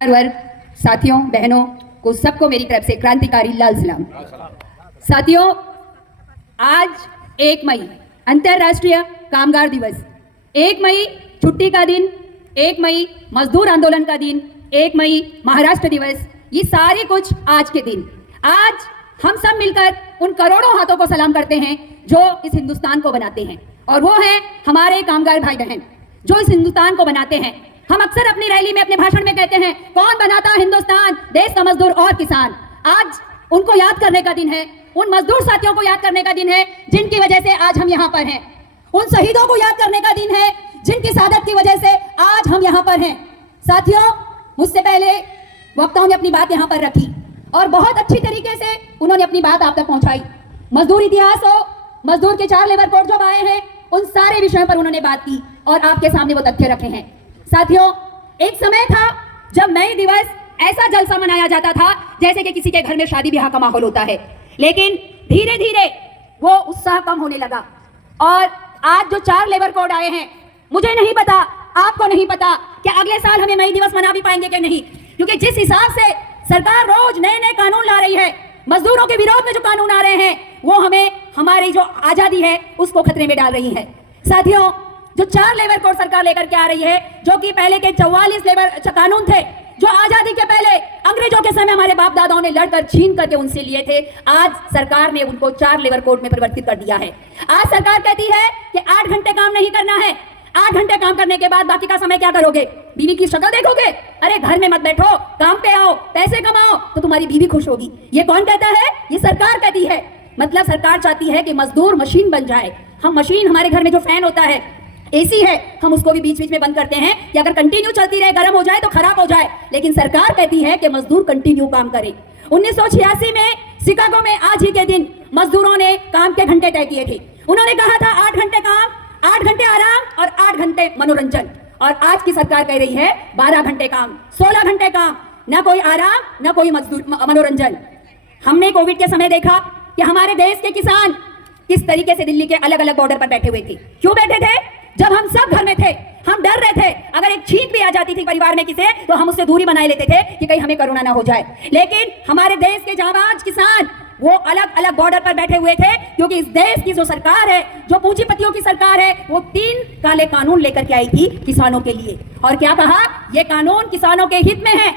वर्ग साथियों बहनों को सबको मेरी तरफ से क्रांतिकारी लाल सलाम। साथियों, आज 1 मई अंतर्राष्ट्रीय कामगार दिवस, 1 मई छुट्टी का दिन, 1 मई मजदूर आंदोलन का दिन, 1 मई महाराष्ट्र दिवस, ये सारे कुछ आज के दिन। आज हम सब मिलकर उन करोड़ों हाथों को सलाम करते हैं जो इस हिंदुस्तान को बनाते हैं, और वो हैं हमारे कामगार भाई बहन जो इस हिंदुस्तान को बनाते हैं। हम अक्सर अपनी रैली में, अपने भाषण में कहते हैं, कौन बनाता हिंदुस्तान, देश का मजदूर और किसान। आज उनको याद करने का दिन है, उन मजदूर साथियों को याद करने का दिन है जिनकी वजह से आज हम यहाँ पर हैं। उन शहीदों को याद करने का दिन है जिनकी शहादत की वजह से आज हम यहाँ पर हैं। साथियों, मुझसे पहले वक्ताओं ने अपनी बात यहाँ पर रखी और बहुत अच्छी तरीके से उन्होंने अपनी बात आप तक पहुंचाई। मजदूर इतिहास हो, मजदूर के 4 लेबर कोड जो आए हैं, उन सारे विषयों पर उन्होंने बात की और आपके सामने वो तथ्य रखे हैं। साथियों, एक समय था जब मई दिवस ऐसा जलसा मनाया जाता था जैसे कि किसी के घर में शादी ब्याह का माहौल होता है, लेकिन धीरे धीरे वो उत्साह कम होने लगा। और आज जो 4 लेबर कोड आए हैं, मुझे नहीं पता, आपको नहीं पता कि अगले साल हमें मई दिवस मना भी पाएंगे कि नहीं, क्योंकि जिस हिसाब से सरकार रोज नए नए कानून ला रही है, मजदूरों के विरोध में जो कानून आ रहे हैं, वो हमें हमारी जो आजादी है उसको खतरे में डाल रही है। साथियों, जो 4 लेबर कोड सरकार लेकर के आ रही है, जो कि पहले के 44 लेबर कानून थे जो आजादी के पहले अंग्रेजों के समय हमारे बाप दादाओं ने लड़कर छीन करके उनसे लिए थे, आज सरकार ने उनको 4 लेबर कोड में परिवर्तित कर दिया है। आज सरकार कहती है कि 8 घंटे काम नहीं करना है, 8 घंटे काम करने के बाद बाकी का समय क्या करोगे, बीवी की शक्ल देखोगे? अरे घर में मत बैठो, काम पे आओ, पैसे कमाओ तो तुम्हारी बीवी खुश होगी। ये कौन कहता है? ये सरकार कहती है। मतलब सरकार चाहती है कि मजदूर मशीन बन जाए। हम मशीन, हमारे घर में जो फैन होता है, एसी है, हम उसको भी बीच बीच में बंद करते हैं कि अगर कंटिन्यू चलती रहे, गर्म हो जाए तो खराब हो जाए, लेकिन सरकार कहती है कि मजदूर कंटिन्यू काम करे। 1986 में शिकागो में आज ही के दिन मजदूरों ने काम के घंटे तय किए थे। उन्होंने कहा था 8 घंटे काम, 8 घंटे आराम और 8 घंटे मनोरंजन। और आज की सरकार कह रही है 12 घंटे काम, 16 घंटे काम, ना कोई आराम ना कोई मनोरंजन। हमने कोविड के समय देखा कि हमारे देश के किसान किस तरीके से दिल्ली के अलग अलग बॉर्डर पर बैठे हुए थे। क्यों बैठे थे? जब हम सब घर में थे, हम डर रहे थे, अगर एक छींक भी आ जाती थी परिवार में किसे, तो हम उससे दूरी बनाए लेते थे कि कहीं हमें कोरोना ना हो जाए। लेकिन हमारे देश के जाबाज किसान वो अलग अलग बॉर्डर पर बैठे हुए थे, क्योंकि इस देश की जो सरकार है, जो पूंजीपतियों की सरकार है, वो 3 काले कानून लेकर के आई थी किसानों के लिए। और क्या कहा? ये कानून किसानों के हित में है।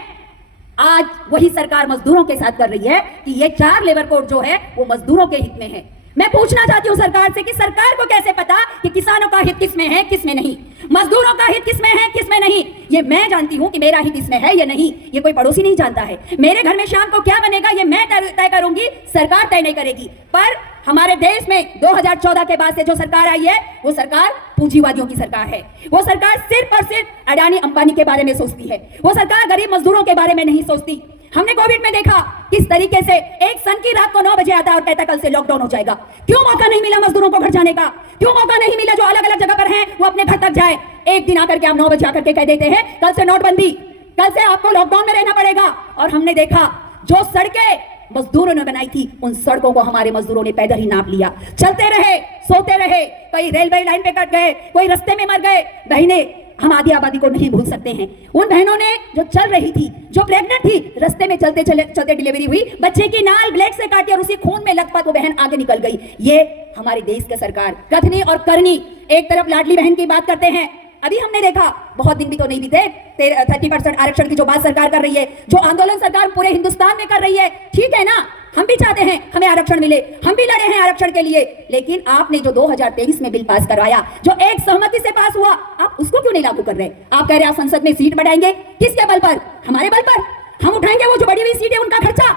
आज वही सरकार मजदूरों के साथ कर रही है कि ये 4 लेबर कोड जो है वो मजदूरों के हित में है। मैं पूछना चाहती हूं सरकार से कि सरकार को कैसे पता कि किसानों का हित किसमें है, किसमें नहीं, मजदूरों का हित किसमें है, किसमें नहीं। ये मैं जानती हूं कि मेरा हित इसमें है या नहीं, ये कोई पड़ोसी नहीं जानता है। मेरे घर में शाम को क्या बनेगा ये मैं तय करूंगी, सरकार तय नहीं करेगी। पर हमारे देश में 2014 के बाद से जो सरकार आई है, वो सरकार पूंजीवादियों की सरकार है। वो सरकार सिर्फ और सिर्फ अडानी अंबानी के बारे में सोचती है। वो सरकार गरीब मजदूरों के बारे में नहीं सोचती। हमने कोविड में देखा किस तरीके से एक सन की रात को 9 बजे आता है और कहता कल से लॉकडाउन हो जाएगा। क्यों मौका नहीं मिला मजदूरों को घर जाने का? क्यों मौका नहीं मिला जो अलग अलग जगह पर हैं वो अपने घर तक जाए? एक दिन आकर के आप 9 बजे आकर के कह देते हैं कल से नोटबंदी, कल से आपको लॉकडाउन में रहना पड़ेगा। और हमने देखा जो सड़कें मजदूरों ने बनाई थी, उन सड़कों को हमारे मजदूरों ने पैदल ही नाप लिया। चलते रहे, सोते रहे, कई रेलवे लाइन पे कट गए, कोई रास्ते में मर गए। बहने, हम आधी आबादी को नहीं भूल सकते हैं। उन बहनों ने जो चल रही थी, जो प्रेग्नेंट थी, रास्ते में चलते चलते डिलीवरी हुई, बच्चे की नाल ब्लेड से काटी और उसी खून में लथपथ वो बहन आगे निकल गई। ये हमारे देश की सरकार कथनी और करनी। एक तरफ लाडली बहन की बात करते हैं, अभी हमने देखा, बहुत दिन भी तो नहीं बीते, 30% आरक्षण की जो बात सरकार कर रही है, जो आंदोलन सरकार पूरे हिंदुस्तान में कर रही है, ठीक है ना, हम भी चाहते हैं हमें आरक्षण मिले, हम भी लड़े हैं आरक्षण के लिए। लेकिन आपने जो 2023 में बिल पास करवाया, जो एक सहमति से पास हुआ, आप उसको क्यों नहीं लागू कर रहे? आप कह रहे हैं आप संसद में सीट बढ़ाएंगे, किसके बल पर? हमारे बल पर। हम उठाएंगे वो जो बढ़ी हुई सीट है उनका खर्चा।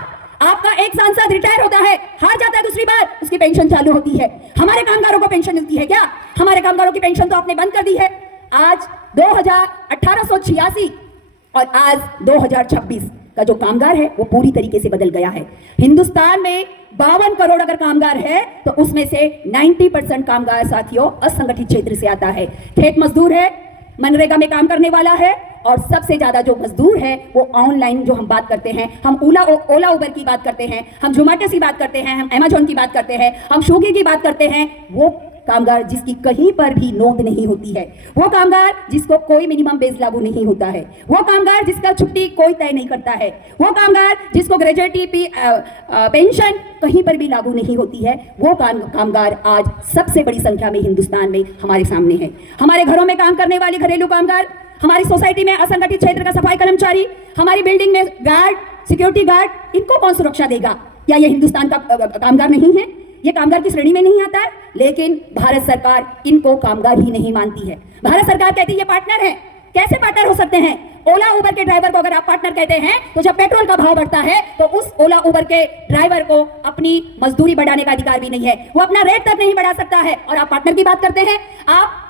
आपका एक सांसद रिटायर होता है, हार जाता है, दूसरी बार उसकी पेंशन चालू होती है। हमारे कामगारों को पेंशन मिलती है क्या? हमारे कामगारों की पेंशन तो आपने बंद कर दी है। आज 1886 और आज 2026 का जो कामगार है वो पूरी तरीके से बदल गया है। हिंदुस्तान में 52 करोड़ अगर कामगार है तो उसमें से 90% कामगार साथियों असंगठित क्षेत्र से आता है। खेत मजदूर है, मनरेगा में काम करने वाला है, और सबसे ज्यादा जो मजदूर है वो ऑनलाइन जो हम बात करते हैं, हम ओला उबर की बात करते हैं, हम जोमेटो की बात करते हैं, हम अमेजोन की बात करते हैं, हम स्विगी की बात करते हैं, वो कामगार जिसकी कहीं पर भी नोंद नहीं होती है, वो कामगार जिसको कोई मिनिमम वेज लागू नहीं होता है, वो कामगार जिसका छुट्टी कोई तय नहीं करता है, वो कामगार जिसको ग्रेजुएटी पेंशन कहीं पर भी लागू नहीं होती है, वो कामगार आज सबसे बड़ी संख्या में हिंदुस्तान में हमारे सामने है। हमारे घरों में काम करने वाले घरेलू कामगार, हमारी सोसाइटी में असंगठित क्षेत्र का सफाई कर्मचारी, हमारी बिल्डिंग में गार्ड, सिक्योरिटी गार्ड, इनको कौन सुरक्षा देगा? क्या ये हिंदुस्तान का कामगार नहीं है? ये कामगार की श्रेणी में नहीं आता है? लेकिन भारत सरकार इनको कामगार ही नहीं मानती है। भारत सरकार कहती है ये पार्टनर है। कैसे पार्टनर हो सकते हैं? ओला उबर के ड्राइवर को अगर आप पार्टनर कहते हैं तो जब पेट्रोल का भाव बढ़ता है तो उस ओला उबर के ड्राइवर को अपनी मजदूरी बढ़ाने का अधिकार भी नहीं है, वो अपना रेट तक नहीं बढ़ा सकता है। और आप पार्टनर की बात करते हैं, आप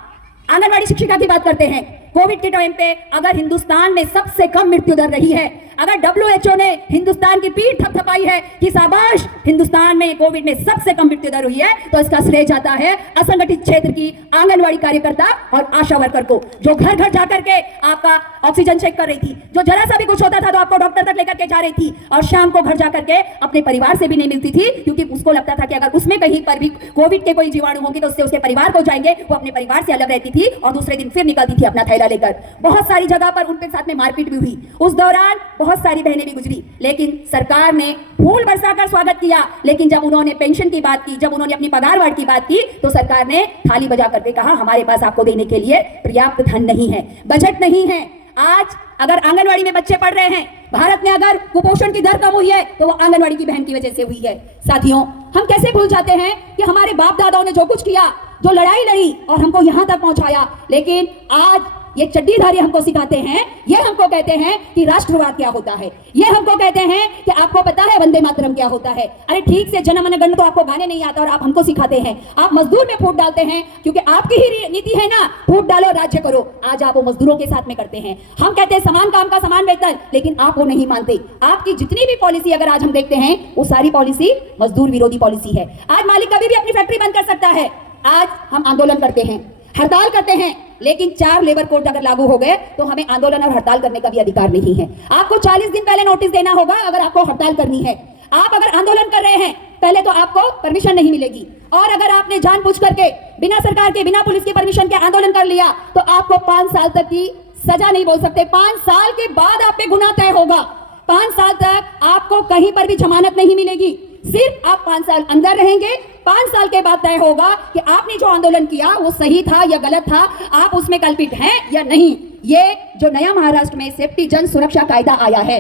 आंगनवाड़ी शिक्षिका की बात करते हैं। कोविड के टाइम पे अगर हिंदुस्तान में सबसे कम मृत्यु दर रही है, अगर WHO ने हिंदुस्तान की पीठ थपथपाई है कि शाबाश हिंदुस्तान में कोविड में सबसे कम मृत्यु दर हुई है, तो इसका श्रेय जाता है असंगठित क्षेत्र की आंगनवाड़ी कार्यकर्ता और आशा वर्कर को, जो घर घर जाकर के आपका ऑक्सीजन चेक कर रही थी, जो जरा सा भी कुछ होता था तो आपको डॉक्टर तक लेकर के जा रही थी, और शाम को घर जाकर के अपने परिवार से भी नहीं मिलती थी, क्योंकि उसको लगता था कि अगर उसमें कहीं पर भी कोविड के कोई जीवाणु होंगे तो उससे उसके परिवार को जाएंगे। वो अपने परिवार से अलग रहती थी और दूसरे दिन फिर निकलती थी अपना थैला लेकर। बहुत सारी जगह पर उनके साथ में मारपीट भी हुई। उस दौरान बहुत सारी बहनें भी गुजरी, लेकिन सरकार ने फूल बरसाकर स्वागत किया। लेकिन जब उन्होंने पेंशन की बात की, जब उन्होंने अपनी पगारवाढ़ की बात की, तो सरकार ने थाली बजा करके कहा हमारे पास आपको देने के लिए पर्याप्त धन नहीं है, बजट नहीं है। आज अगर आंगनवाड़ी में बच्चे पढ़ रहे हैं, भारत में अगर कुपोषण की दर कम हुई है तो वो आंगनवाड़ी की बहन की वजह से हुई है। साथियों, हम कैसे भूल जाते हैं कि हमारे बाप दादाओं ने जो कुछ किया, जो लड़ाई लड़ी और हमको यहां तक पहुंचाया, लेकिन आज ये चड्डीधारी हमको सिखाते हैं, ये हमको कहते हैं कि राष्ट्रवाद क्या होता है, ये हमको कहते हैं कि आपको पता है वंदे मातरम क्या होता है। अरे ठीक से जन मन गण तो आपको गाने नहीं आता और आप हमको सिखाते हैं। आप मजदूर में फूट डालते हैं क्योंकि आपकी ही नीति है ना, फूट डालो राज्य करो। आज आप वो मजदूरों के साथ में करते हैं। हम कहते हैं समान काम का समान वेतन, लेकिन आप वो नहीं मानते। आपकी जितनी भी पॉलिसी अगर आज हम देखते हैं, वो सारी पॉलिसी मजदूर विरोधी पॉलिसी है। आज मालिक कभी भी अपनी फैक्ट्री बंद कर सकता है। आज हम आंदोलन करते हैं, हड़ताल करते हैं, लेकिन 4 लेबर कोड अगर लागू हो गए तो हमें आंदोलन और हड़ताल करने का भी अधिकार नहीं है। आपको 40 दिन पहले नोटिस देना होगा अगर आपको हड़ताल करनी है। आप अगर आंदोलन कर रहे हैं, पहले तो आपको परमिशन नहीं मिलेगी, और अगर आपने जानबूझ करके बिना सरकार के, बिना पुलिस की परमिशन के आंदोलन कर लिया तो आपको 5 साल तक की सजा नहीं बोल सकते। 5 साल के बाद आप पे गुनाह तय होगा। 5 साल तक आपको कहीं पर भी जमानत नहीं मिलेगी, सिर्फ आप 5 साल अंदर रहेंगे। 5 साल के बाद तय होगा कि आपने जो आंदोलन किया वो सही था या गलत था, आप उसमें कल्पित हैं या नहीं। ये जो नया महाराष्ट्र में सेफ्टी जन सुरक्षा कायदा आया है,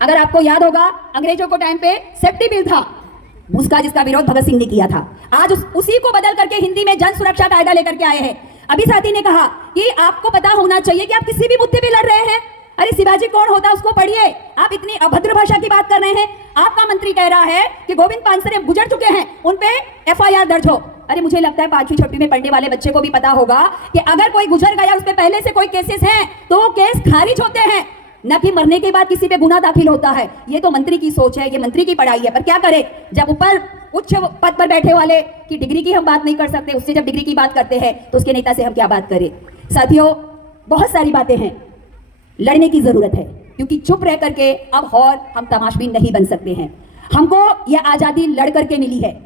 अगर आपको याद होगा अंग्रेजों को टाइम पे सेफ्टी बिल था उसका, जिसका विरोध भगत सिंह ने किया था। आज उसी को बदल करके हिंदी में जन सुरक्षा कायदा लेकर के आए हैं। अभी साथी ने कहा कि आपको पता होना चाहिए कि आप किसी भी मुद्दे पे लड़ रहे हैं। अरे शिवाजी कौन होता उसको पढ़िए, आप इतनी अभद्र भाषा की बात कर रहे हैं। आपका मंत्री कह रहा है कि गोविंद पानसरे गुजर चुके हैं, उन पे FIR दर्ज हो। अरे मुझे लगता है 5वीं 6वीं में पढ़ने वाले बच्चे को भी पता होगा कि अगर कोई गुजर गया, उस पे पहले से कोई केसेस हैं तो वो केस खारिज होते हैं, न कि मरने के बाद किसी पे गुनाह दाखिल होता है। ये तो मंत्री की सोच है, ये मंत्री की पढ़ाई है। पर क्या करे, जब ऊपर उच्च पद पर बैठे वाले की डिग्री की हम बात नहीं कर सकते, उससे जब डिग्री की बात करते हैं तो उसके नेता से हम क्या बात करें। साथियों, बहुत सारी बातें हैं, लड़ने की जरूरत है, क्योंकि चुप रह करके अब और हम तमाशबीन नहीं बन सकते हैं। हमको यह आजादी लड़ करके मिली है,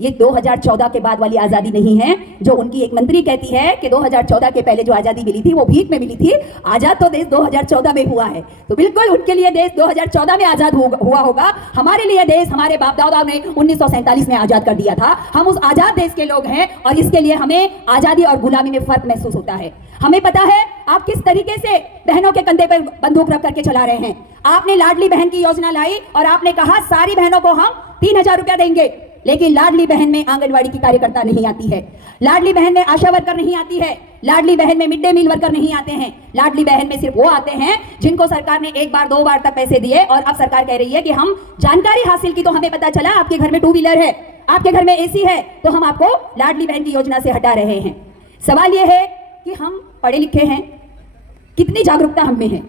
ये 2014 के बाद वाली आजादी नहीं है जो उनकी एक मंत्री कहती है कि 2014 के पहले जो आजादी मिली थी वो भीख में मिली थी। आजाद तो देश 2014 में हुआ है, तो बिल्कुल उनके लिए देश 2014 में आजाद हुआ होगा। हमारे लिए देश हमारे बाप दादा ने 1947 में आजाद कर दिया था। हम उस आजाद देश के लोग हैं और इसके लिए हमें आजादी और गुलामी में फर्क महसूस होता है। हमें पता है आप किस तरीके से बहनों के कंधे पर बंदूक रख करके चला रहे हैं। आपने लाडली बहन की योजना लाई और आपने कहा सारी बहनों को हम 3000 रुपया देंगे, लेकिन लाडली बहन में आंगनवाड़ी की कार्यकर्ता नहीं आती है, लाडली बहन में आशा वर्कर नहीं आती है, लाडली बहन में मिड डे मील वर्कर नहीं आते हैं। लाडली बहन में सिर्फ वो आते हैं जिनको सरकार ने 1 बार 2 बार तक पैसे दिए, और अब सरकार कह रही है कि हम जानकारी हासिल की तो हमें पता चला आपके घर में 2 व्हीलर है, आपके घर में AC है, तो हम आपको लाडली बहन की योजना से हटा रहे हैं। सवाल यह है कि हम पढ़े लिखे हैं, कितनी जागरूकता हम में है,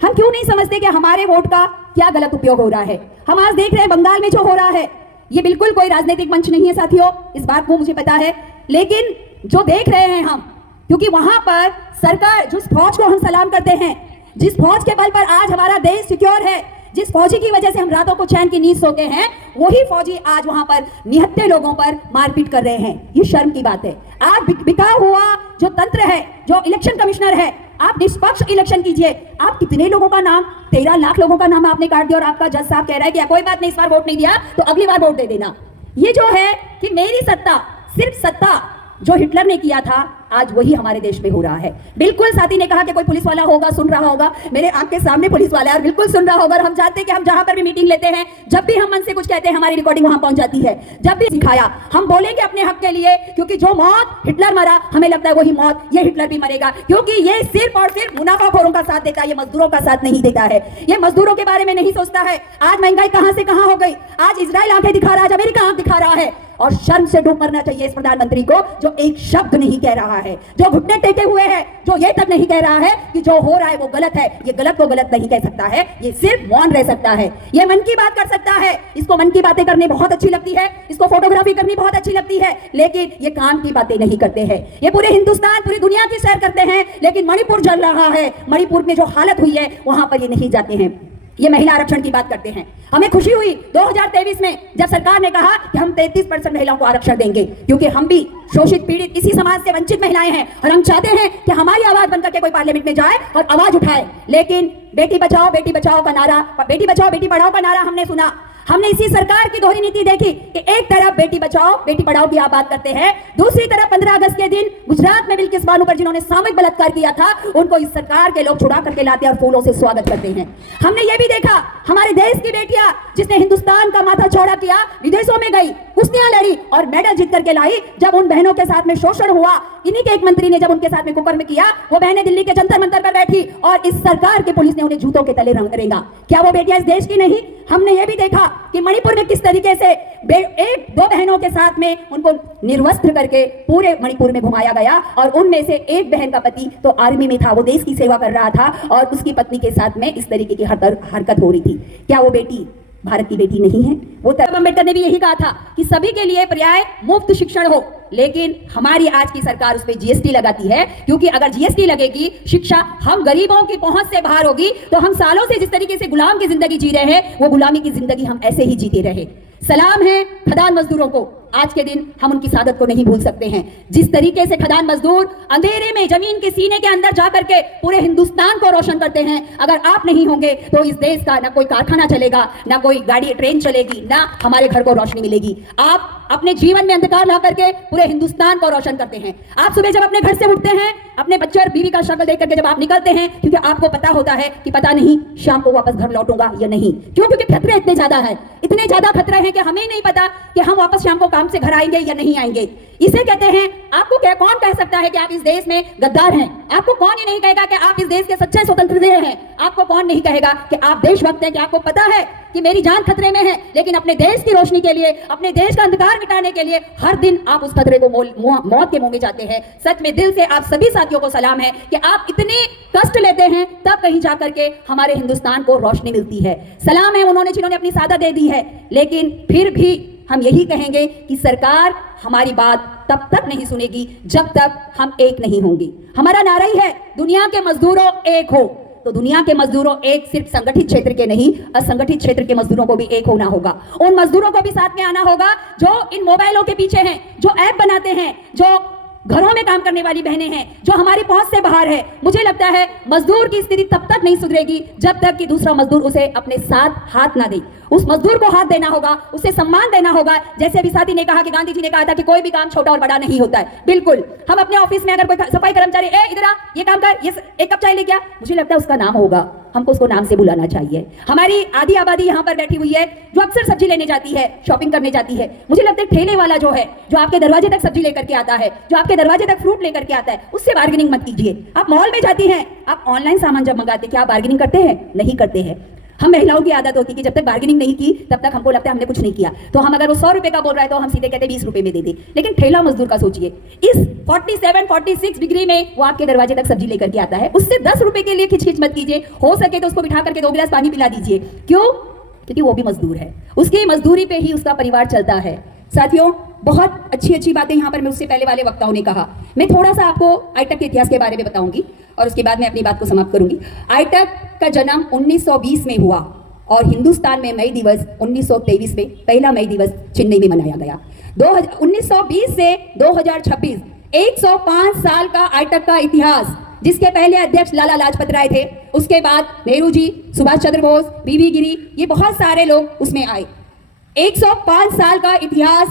हम क्यों नहीं समझते कि हमारे वोट का क्या गलत उपयोग हो रहा है। हम आज देख रहे हैं बंगाल में जो हो रहा है, ये बिल्कुल कोई राजनीतिक मंच नहीं है साथियों, इस बात को मुझे पता है, लेकिन जो देख रहे हैं हम, क्योंकि वहां पर सरकार जिस फौज को हम सलाम करते हैं, जिस फौज के बल पर आज हमारा देश सिक्योर है, जिस फौजी की वजह से हम रातों को चैन की नींद सोते हैं, वही फौजी आज वहां पर निहत्थे लोगों पर मारपीट कर रहे हैं। ये शर्म की बात है। आज बिका हुआ जो तंत्र है, जो इलेक्शन कमिश्नर है, आप निष्पक्ष इलेक्शन कीजिए। आप कितने लोगों का नाम, 13 लाख लोगों का नाम आपने काट दिया और आपका जज साहब कह रहा है कि कोई बात नहीं, इस बार वोट नहीं दिया तो अगली बार वोट दे देना। ये जो है कि मेरी सत्ता, सिर्फ सत्ता जो हिटलर ने किया था, आज वही हमारे देश में हो रहा है। बिल्कुल साथी ने कहा कि कोई पुलिस वाला होगा, सुन रहा होगा, मेरे आंख के सामने पुलिस वाला है और बिल्कुल सुन रहा होगा। और हम जानते हैं कि हम जहां पर भी मीटिंग लेते हैं, जब भी हम मन से कुछ कहते हैं, हमारी रिकॉर्डिंग वहां पहुंच जाती है। जब भी सिखाया हम बोलेंगे अपने हक के लिए, क्योंकि जो मौत हिटलर मरा, हमें लगता है वही मौत ये हिटलर भी मरेगा, क्योंकि ये सिर्फ और सिर्फ मुनाफाखोरों का साथ देता है, ये मजदूरों का साथ नहीं देता है। ये मजदूरों के बारे में नहीं सोचता है। आज महंगाई कहां से कहां हो गई, आज इजराइल आंखें दिखा रहा है, आज अमेरिका आंख दिखा रहा है। और शर्म से डूब मरना चाहिए इस प्रधानमंत्री को, जो एक शब्द नहीं कह रहा है, जो घुटने टेके हुए है, जो ये तक नहीं कह रहा है कि जो हो रहा है वो गलत है। ये गलत को गलत नहीं कह सकता है, ये सिर्फ मौन रह सकता है। ये मन की बात कर सकता है, इसको मन की बातें करनी बहुत अच्छी लगती है, इसको फोटोग्राफी करनी बहुत अच्छी लगती है, लेकिन ये काम की बातें नहीं करते हैं। ये पूरे हिंदुस्तान, पूरी दुनिया की सैर करते हैं, लेकिन मणिपुर जल रहा है, मणिपुर में जो हालत हुई है वहां पर ये नहीं जाते हैं। ये महिला आरक्षण की बात करते हैं। हमें खुशी हुई 2023 में जब सरकार ने कहा कि हम 33% महिलाओं को आरक्षण देंगे, क्योंकि हम भी शोषित पीड़ित इसी समाज से वंचित महिलाएं हैं और हम चाहते हैं कि हमारी आवाज बनकर के कोई पार्लियामेंट में जाए और आवाज उठाए। लेकिन बेटी बचाओ का नारा, बेटी बचाओ बेटी पढ़ाओ का नारा हमने सुना। हमने इसी सरकार की दोहरी नीति देखी कि एक तरफ बेटी बचाओ बेटी पढ़ाओ की आप बात करते हैं, दूसरी तरफ 15 अगस्त के दिन गुजरात में बिल्किस बानो पर जिन्होंने सामूहिक बलात्कार किया था, उनको इस सरकार के लोग छुड़ा करके लाते और फूलों से स्वागत करते हैं। हमने ये भी देखा हमारे देश की बेटियां जिसने हिंदुस्तान का माथा चौड़ा किया, विदेशों में गई, कुश्तियां लड़ी और मेडल जीत करके लाई। जब उन बहनों के साथ में शोषण हुआ, इन्हीं के एक मंत्री ने जब उनके साथ में कुकर्म किया, वो बहनें दिल्ली के जंतर मंतर पर बैठी और इस सरकार की पुलिस ने उन्हें जूतों के तले रेंगा। क्या वो बेटियां इस देश की नहीं? हमने ये भी देखा कि मणिपुर में किस तरीके से एक दो बहनों के साथ में उनको निर्वस्त्र करके पूरे मणिपुर में घुमाया गया और उनमें से एक बहन का पति तो आर्मी में था, वो देश की सेवा कर रहा था और उसकी पत्नी के साथ में इस तरीके की हरकत हो रही थी। क्या वो बेटी भारत की बेटी नहीं है? वो तब अम्बेडकर ने भी यही कहा था कि सभी के लिए पर्याय मुफ्त शिक्षण हो, लेकिन हमारी आज की सरकार उस पर जीएसटी लगाती है, क्योंकि अगर जीएसटी लगेगी, शिक्षा हम गरीबों की पहुंच से बाहर होगी, तो हम सालों से जिस तरीके से गुलाम की जिंदगी जी रहे हैं, वो गुलामी की जिंदगी हम ऐसे ही जीते रहे। सलाम है खदान मजदूरों को, आज के दिन हम उनकी सादत को नहीं भूल सकते हैं। जिस तरीके से खदान मजदूर अंधेरे में जमीन के सीने के अंदर जाकर के पूरे हिंदुस्तान को रोशन करते हैं, अगर आप नहीं होंगे तो इस देश का ना कोई कारखाना चलेगा, ना कोई गाड़ी ट्रेन चलेगी, ना हमारे घर को रोशनी मिलेगी। आप अपने जीवन में अंधकार ला करके पूरे हिंदुस्तान को रोशन करते हैं। आप सुबह जब अपने घर से उठते हैं, अपने बच्चे और बीवी का शक्ल देख करके जब आप निकलते हैं, क्योंकि आपको पता होता है कि पता नहीं शाम को वापस घर लौटूंगा या नहीं। क्यों? क्योंकि खतरे इतने ज्यादा है, इतने ज्यादा खतरे हैं कि हमें नहीं पता कि हम वापस शाम को काम से घर आएंगे या नहीं आएंगे। इसे कहते हैं, आपको क्या कौन कह सकता है कि आप इस देश में गद्दार हैं? आपको कौन ये नहीं कहेगा कि आप इस देश के सच्चे स्वतंत्र हैं? आपको कौन नहीं कहेगा कि आप देशभक्त हैं, कि आपको पता है कि मेरी जान खतरे में है, लेकिन अपने देश की रोशनी के लिए, अपने देश का अंधकार मिटाने के लिए हर दिन आप उस खतरे को मौत के मुंह में जाते हैं। सच में दिल से आप सभी साथियों को सलाम है कि आप इतने कष्ट लेते हैं, तब कहीं जाकर के हमारे हिंदुस्तान को रोशनी मिलती है। सलाम है उन्होंने जिन्होंने अपनी सादा दे दी है, लेकिन फिर भी हम यही कहेंगे कि सरकार हमारी बात तब तक नहीं सुनेगी जब तक हम एक नहीं होंगे। हमारा नारा ही है, दुनिया के मजदूरों एक हो। तो दुनिया के मजदूरों एक सिर्फ संगठित क्षेत्र के नहीं, असंगठित क्षेत्र के मजदूरों को भी एक होना होगा। उन मजदूरों को भी साथ में आना होगा जो इन मोबाइलों के पीछे हैं, जो ऐप बनाते हैं, जो घरों में काम करने वाली बहनें हैं, जो हमारी पहुंच से बाहर है। मुझे लगता है मजदूर की स्थिति तब तक नहीं सुधरेगी जब तक कि दूसरा मजदूर उसे अपने साथ हाथ ना दे। उस मजदूर को हाथ देना होगा, उसे सम्मान देना होगा। जैसे अभी साथी ने कहा कि गांधी जी ने कहा था कि कोई भी काम छोटा और बड़ा नहीं होता है। बिल्कुल, हम अपने ऑफिस में अगर कोई सफाई कर्मचारी इधर आ, ये काम कर, ये एक कप चाय लेके आ, मुझे लगता है उसका नाम होगा, हमको उसको नाम से बुलाना चाहिए। हमारी आधी आबादी यहाँ पर बैठी हुई है जो अक्सर सब्जी लेने जाती है, शॉपिंग करने जाती है। मुझे लगता है ठेले वाला जो है, जो आपके दरवाजे तक सब्जी लेकर के आता है, जो आपके दरवाजे तक फ्रूट लेकर के आता है, उससे बार्गेनिंग मत कीजिए। आप मॉल में जाती हैं, आप ऑनलाइन सामान जब मंगाते हैं, क्या आप बार्गेनिंग करते हैं? नहीं करते हैं। हम महिलाओं की आदत होती है कि जब तक बार्गेनिंग नहीं की तब तक हमको लगता है हमने कुछ नहीं किया। तो हम अगर वो 100 रुपए का बोल रहा है तो हम सीधे कहते हैं 20 रुपए में दे दे। लेकिन ठेला मजदूर का सोचिए, इस 47-46 डिग्री में वो आपके दरवाजे तक सब्जी लेकर के आता है, उससे 10 रुपए के लिए खिचखिच मत कीजिए। हो सके तो उसको बिठा करके 2 गिलास पानी पिला दीजिए। क्यों? क्योंकि वो भी मजदूर है, उसकी मजदूरी पे ही उसका परिवार चलता है। साथियों, बहुत अच्छी बातें यहाँ पर मैं उससे पहले वाले वक्ताओं ने कहा। मैं थोड़ा सा आपको आईटक के इतिहास के बारे में बताऊंगी और उसके बाद मैं अपनी बात को समाप्त करूंगी। आईटक का जन्म 1920 में हुआ और हिंदुस्तान में मई दिवस 1923 में पहला मई दिवस चेन्नई में मनाया गया। 1920 से 2026 105 साल का आईटक का इतिहास, जिसके पहले अध्यक्ष लाला लाजपत राय थे, उसके बाद नेहरू जी, सुभाष चंद्र बोस, बीवी गिरी, ये बहुत सारे लोग उसमें आए। 105 साल का इतिहास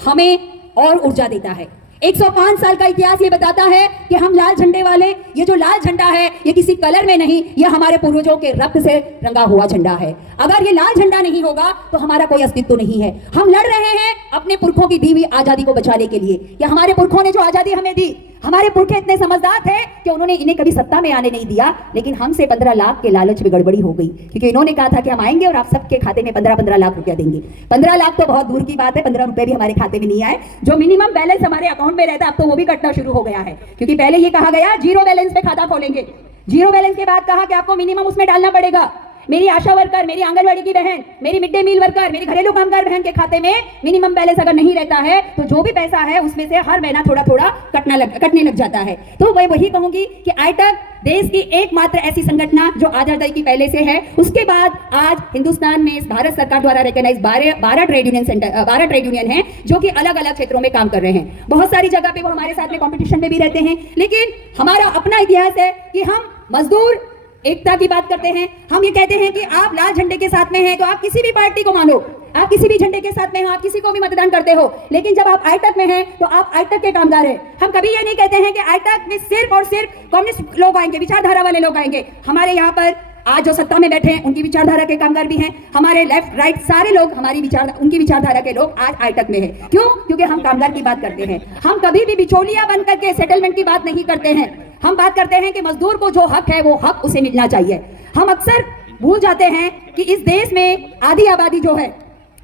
हमें और ऊर्जा देता है। 105 साल का इतिहास ये बताता है कि हम लाल झंडे वाले, ये जो लाल झंडा है ये किसी कलर में नहीं, ये हमारे पूर्वजों के रक्त से रंगा हुआ झंडा है। अगर ये लाल झंडा नहीं होगा तो हमारा कोई अस्तित्व नहीं है। हम लड़ रहे हैं अपने पुरखों की दी हुई आजादी को बचाने के लिए। या हमारे पुरखों ने जो आजादी हमें दी, हमारे पुरखे इतने समझदार थे कि उन्होंने इन्हें कभी सत्ता में आने नहीं दिया, लेकिन हमसे 15 लाख के लालच में गड़बड़ी हो गई, क्योंकि इन्होंने कहा था कि हम आएंगे और आप सबके खाते में 15-15 लाख रुपया देंगे। 15 लाख तो बहुत दूर की बात है, 15 रुपए भी हमारे खाते में नहीं आए। जो मिनिमम बैलेंस हमारे अकाउंट में रहता है अब तो वो भी कटना शुरू हो गया है, क्योंकि पहले ये कहा गया जीरो बैलेंस पे खाता खोलेंगे। जीरो बैलेंस के बाद कहा कि आपको मिनिमम उसमें डालना पड़ेगा। मेरी आशा वर्कर, मेरी आंगनवाड़ी की बहन, मेरी मिड डे मील वर्कर, मेरी घरेलू कामगार बहन के खाते में मिनिमम बैलेंस अगर नहीं रहता है तो जो भी पैसा है उसमें से हर महीना थोड़ा थोड़ा कटने लग जाता है। तो मैं वही कहूंगी कि आईटक देश की एकमात्र ऐसी संगठन जो आजादी की पहले से है। उसके बाद आज हिंदुस्तान में भारत सरकार द्वारा रिकॉग्नाइज 12 ट्रेड यूनियन हैं जो कि अलग अलग क्षेत्रों में काम कर रहे हैं। बहुत सारी जगह पे वो हमारे साथ में कंपटीशन में भी रहते हैं, लेकिन हमारा अपना इतिहास है कि हम मजदूर एकता की बात करते हैं। हम ये कहते हैं कि आप लाल झंडे के साथ में हैं तो आप किसी भी पार्टी को मानो, आप किसी भी झंडे के साथ में हो, आप किसी को भी मतदान करते हो, लेकिन जब आप आईटक में हैं तो आप आईटक के कामगार हैं। हम कभी ये नहीं कहते हैं कि आईटक में सिर्फ और सिर्फ कम्युनिस्ट लोग आएंगे, विचारधारा वाले लोग आएंगे। हमारे यहाँ पर आज जो सत्ता में बैठे हैं उनकी विचारधारा के कामगार भी हैं। हमारे लेफ्ट राइट सारे लोग उनकी विचारधारा के लोग आज आईटक में हैं। क्यों? क्योंकि हम कामगार की बात करते हैं। हम कभी भी बिचौलिया बन करके सेटलमेंट की बात नहीं करते हैं। हम बात करते हैं कि मजदूर को जो हक है वो हक उसे मिलना चाहिए। हम अक्सर भूल जाते हैं कि इस देश में आधी आबादी जो है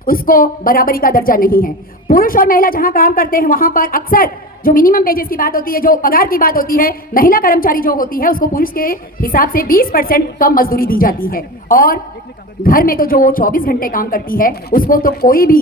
उसको बराबरी का दर्जा नहीं है। पुरुष और महिला जहां काम करते हैं वहां पर अक्सर जो मिनिमम वेजेस की बात होती है, जो पगार की बात होती है, महिला कर्मचारी जो होती है उसको पुरुष के हिसाब से 20% कम मजदूरी दी जाती है। और घर में तो जो 24 घंटे काम करती है उसको तो कोई भी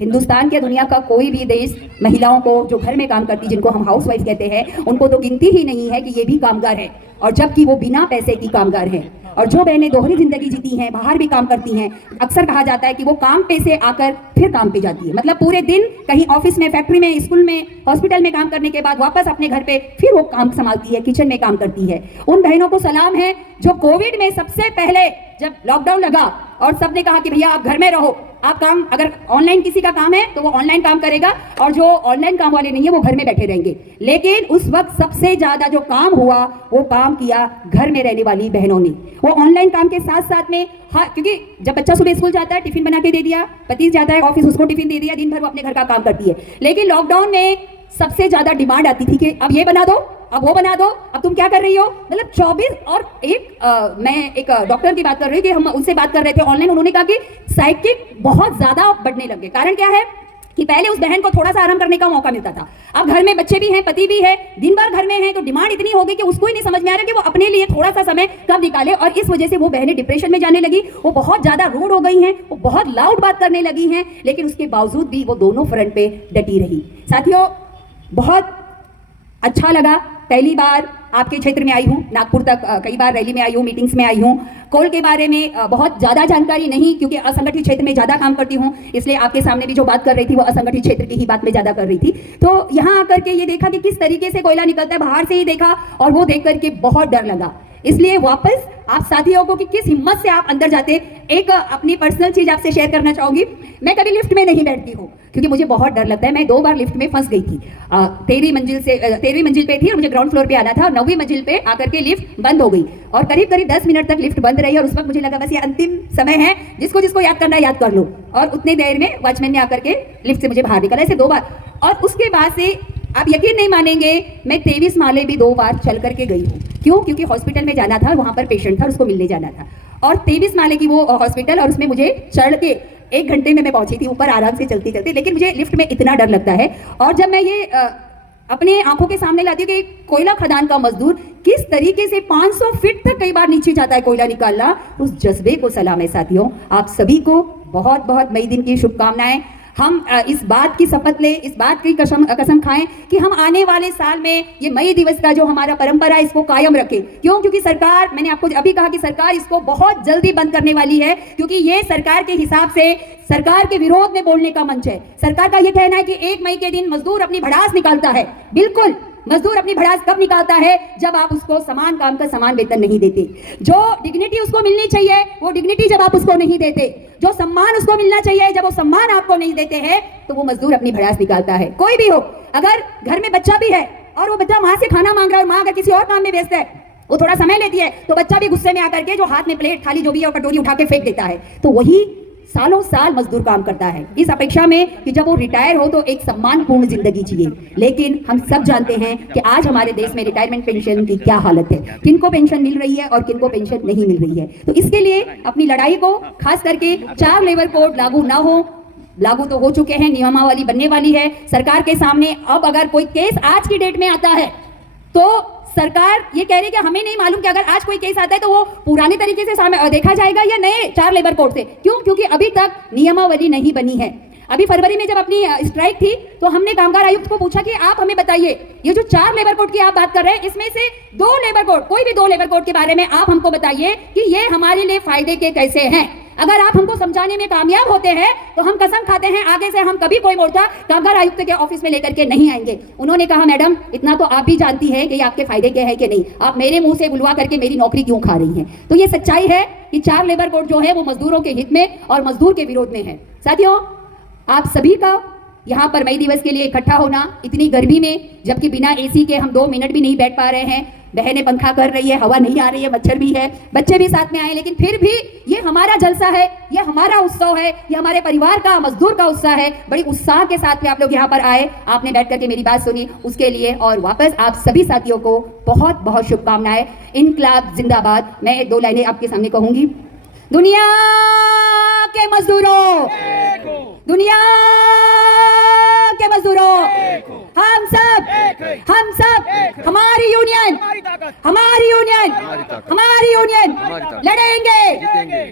हिंदुस्तान के दुनिया का कोई भी देश महिलाओं को जो घर में काम करती, जिनको हम हाउस वाइफ कहते हैं, उनको तो गिनती ही नहीं है कि ये भी कामगार है, और जबकि वो बिना पैसे की कामगार है। और जो बहनें दोहरी जिंदगी जीती हैं, बाहर भी काम करती हैं, अक्सर कहा जाता है कि वो काम पे से आकर फिर काम पे जाती है। मतलब पूरे दिन कहीं ऑफिस में, फैक्ट्री में, स्कूल में, हॉस्पिटल में काम करने के बाद वापस अपने घर पे फिर वो काम संभालती है, किचन में काम करती है। उन बहनों को सलाम है जो कोविड में सबसे पहले जब लॉकडाउन लगा और सबने कहा कि भैया आप घर में रहो, आप काम, अगर ऑनलाइन किसी का काम है तो वो ऑनलाइन काम करेगा और जो ऑनलाइन काम वाले नहीं है वो घर में बैठे रहेंगे। लेकिन उस वक्त सबसे ज्यादा जो काम हुआ वो काम किया घर में रहने वाली बहनों ने। वो ऑनलाइन काम के साथ साथ में, हाँ, क्योंकि जब बच्चा सुबह स्कूल जाता है टिफिन बना के दे दिया, पति जाता है ऑफिस उसको टिफिन दे दिया, दिन भर वो अपने घर का काम करती है। लेकिन लॉकडाउन में सबसे ज्यादा डिमांड आती थी कि अब ये बना दो, अब वो बना दो, अब तुम क्या कर रही हो। मतलब 24 और मैं एक डॉक्टर की बात कर रही हूँ कि हम उनसे बात कर रहे थे ऑनलाइन, उन्होंने कहा कि साइकिक बहुत ज्यादा बढ़ने लगे। कारण क्या है कि पहले उस बहन को थोड़ा सा आराम करने का मौका मिलता था, अब घर में बच्चे भी हैं, पति भी है, दिन भर घर में है, तो डिमांड इतनी हो गई कि उसको ही नहीं समझ में आ रहा कि वो अपने लिए थोड़ा सा समय कब निकाले। और इस वजह से वो बहनें डिप्रेशन में जाने लगी, वो बहुत ज्यादा रूड हो गई हैं, वो बहुत लाउड बात करने लगी हैं, लेकिन उसके बावजूद भी वो दोनों फ्रंट पे डटी रही। साथियों, बहुत अच्छा लगा। पहली बार आपके क्षेत्र में आई हूँ, नागपुर तक कई बार रैली में आई हूँ, मीटिंग्स में आई हूँ। कोल के बारे में बहुत ज़्यादा जानकारी नहीं, क्योंकि असंगठित क्षेत्र में ज़्यादा काम करती हूँ, इसलिए आपके सामने भी जो बात कर रही थी वो असंगठित क्षेत्र की ही बात में ज़्यादा कर रही थी। तो यहाँ आकर के ये देखा कि किस तरीके से कोयला निकलता है, बाहर से ही देखा और वो देख करके बहुत डर लगा। इसलिए वापस आप साथियों को कि किस हिम्मत से आप अंदर जाते। एक अपनी पर्सनल चीज आपसे शेयर करना चाहूंगी। मैं कभी लिफ्ट में नहीं बैठती हूँ क्योंकि मुझे बहुत डर लगता है। मैं 2 बार लिफ्ट में फंस गई थी। 13वीं मंजिल पे थी और मुझे ग्राउंड फ्लोर पे आना था, और 9वीं मंजिल पे आकर के लिफ्ट बंद हो गई और करीब 10 मिनट तक लिफ्ट बंद रही। और उस वक्त मुझे लगा बस ये अंतिम समय है, जिसको जिसको याद करना है याद कर लो। और उतने देर में वॉचमैन ने आकर के लिफ्ट से मुझे बाहर निकाला, ऐसे 2 बार। और उसके बाद से आप यकीन नहीं मानेंगे, मैं 23 माले भी 2 बार चल करके गई हूँ। क्यों? क्योंकि हॉस्पिटल में जाना था, वहां पर पेशेंट था, उसको मिलने जाना था। और 23 माले की वो हॉस्पिटल, और उसमें मुझे चढ़ के 1 घंटे में मैं पहुंची थी ऊपर आराम से चलते चलते। लेकिन मुझे लिफ्ट में इतना डर लगता है। और जब मैं ये अपने आंखों के सामने लाती हूँ कि कोयला खदान का मजदूर किस तरीके से 500 फीट तक कई बार नीचे जाता है कोयला निकालना, उस जज्बे को सलाम है। साथियों, आप सभी को बहुत बहुत मई दिन की शुभकामनाएं। हम इस बात की शपथ लें, इस बात की कसम खाएं कि हम आने वाले साल में ये मई दिवस का जो हमारा परंपरा है इसको कायम रखें। क्यों? क्योंकि सरकार, मैंने आपको अभी कहा कि सरकार इसको बहुत जल्दी बंद करने वाली है, क्योंकि ये सरकार के हिसाब से सरकार के विरोध में बोलने का मंच है। सरकार का ये कहना है कि 1 मई के दिन मजदूर अपनी भड़ास निकालता है। बिल्कुल, मजदूर अपनी भड़ास कब निकालता है? जब आप उसको समान काम का समान वेतन नहीं देते। जो डिग्निटी उसको मिलनी चाहिए वो डिग्निटी जब आप उसको नहीं देते, जो सम्मान उसको मिलना चाहिए जब वो सम्मान आपको नहीं देते हैं, तो वो मजदूर अपनी भड़ास निकालता है। कोई भी हो, अगर घर में बच्चा भी है और वो बच्चा माँ से खाना मांग रहा है और माँ अगर किसी और काम में व्यस्त है, वो थोड़ा समय लेती है, तो बच्चा भी गुस्से में आकर के जो हाथ में प्लेट थाली जो भी है और कटोरी उठा के फेंक देता है। तो वही सालों साल मजदूर काम करता है इस अपेक्षा में कि जब वो रिटायर हो तो एक सम्मानपूर्ण जिंदगी जिए। लेकिन हम सब जानते हैं कि आज हमारे देश में रिटायरमेंट पेंशन की क्या हालत है, किनको पेंशन मिल रही है और किनको पेंशन नहीं मिल रही है। तो इसके लिए अपनी लड़ाई को, खास करके 4 लेबर कोड लागू ना हो, लागू तो हो चुके हैं, नियमावली बनने वाली है सरकार के सामने। अब अगर कोई केस आज की डेट में आता है तो सरकार ये कह रही है कि हमें नहीं मालूम कि अगर आज कोई केस आता है तो वो पुराने तरीके से देखा जाएगा या नए 4 लेबर कोड से। क्यों? क्योंकि अभी तक नियमावली नहीं बनी है। अभी फरवरी में जब अपनी स्ट्राइक थी तो हमने कामगार आयुक्त को पूछा कि आप हमें बताइए, ये जो 4 लेबर कोड की आप बात कर रहे हैं, इसमें से 2 लेबर कोड, कोई भी 2 लेबर कोड के बारे में आप हमको बताइए कि ये हमारे लिए फायदे के कैसे हैं। अगर आप हमको समझाने में कामयाब होते हैं तो हम कसम खाते हैं आगे से हम कभी कोई मोर्चा कामगार आयुक्त के ऑफिस में लेकर के नहीं आएंगे। उन्होंने कहा, मैडम इतना तो आप भी जानती हैं कि आपके फायदे के हैं कि नहीं, आप मेरे मुंह से बुलवा करके मेरी नौकरी क्यों खा रही हैं। तो ये सच्चाई है कि 4 लेबर कोड जो है वो मजदूरों के हित में और मजदूर के विरोध में है। साथियों, आप सभी का यहाँ पर मई दिवस के लिए इकट्ठा होना, इतनी गर्मी में, जबकि बिना एसी के हम 2 मिनट भी नहीं बैठ पा रहे हैं, बहनें पंखा कर रही है, हवा नहीं आ रही है, मच्छर भी है, बच्चे भी साथ में आए, लेकिन फिर भी ये हमारा जलसा है, ये हमारा उत्सव है, ये हमारे परिवार का, मजदूर का उत्साह है। बड़ी उत्साह के साथ में आप लोग यहाँ पर आए, आपने बैठ करके मेरी बात सुनी, उसके लिए और वापस आप सभी साथियों को बहुत बहुत शुभकामनाएं। इनकलाब जिंदाबाद। मैं 2 लाइनें आपके सामने कहूंगी। दुनिया के मजदूरों, दुनिया के मजदूरों, हम सब हमारी यूनियन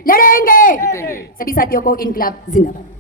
लड़ेंगे। सभी साथियों को इनकलाब जिंदाबाद।